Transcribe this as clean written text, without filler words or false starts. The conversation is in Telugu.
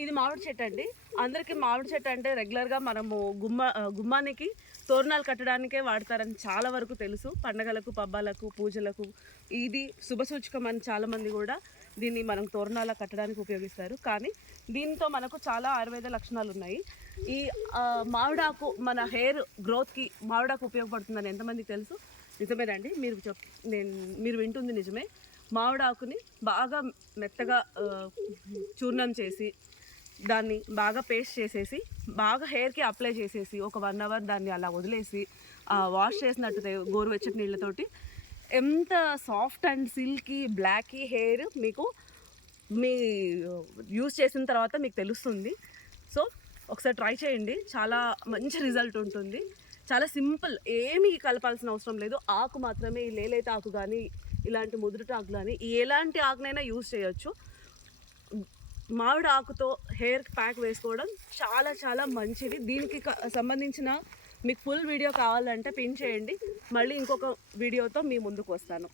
ఇది మామిడి చెట్టు అండి. అందరికీ మామిడి చెట్టు అంటే రెగ్యులర్గా మనము గుమ్మానికి తోరణాలు కట్టడానికే వాడతారని చాలా వరకు తెలుసు. పండగలకు, పబ్బాలకు, పూజలకు ఇది శుభసూచకం అని చాలామంది కూడా దీన్ని మనం తోరణాలు కట్టడానికి ఉపయోగిస్తారు. కానీ దీంతో మనకు చాలా ఆయుర్వేద లక్షణాలు ఉన్నాయి. ఈ మామిడాకు మన హెయిర్ గ్రోత్కి మామిడాకు ఉపయోగపడుతుందని ఎంతమందికి తెలుసు? నిజమేనండి. మీరు వింటుంది నిజమే. మామిడాకుని బాగా మెత్తగా చూర్ణం చేసి దాన్ని బాగా పేస్ట్ చేసేసి బాగా హెయిర్కి అప్లై చేసేసి ఒక 1 అవర్ దాన్ని అలా వదిలేసి వాష్ చేసినట్టు గోరువెచ్చటి నీళ్ళతోటి ఎంత soft and silky Blackie hair మీకు యూస్ చేసిన తర్వాత మీకు తెలుస్తుంది. సో ఒకసారి ట్రై చేయండి, చాలా మంచి రిజల్ట్ ఉంటుంది. చాలా సింపుల్, ఏమీ కలపాల్సిన అవసరం లేదు. ఆకు మాత్రమే, ఈ లేలేత ఆకు కానీ ఇలాంటి ముదురుట ఆకు కానీ ఎలాంటి ఆకునైనా యూస్ చేయొచ్చు. మామిడి ఆకుతో హెయిర్ ప్యాక్ వేసుకోవడం చాలా చాలా మంచిది. దీనికి సంబంధించిన మీకు ఫుల్ వీడియో కావాలంటే పిన్ చేయండి, మళ్ళీ ఇంకొక వీడియోతో మీ ముందుకు వస్తాను.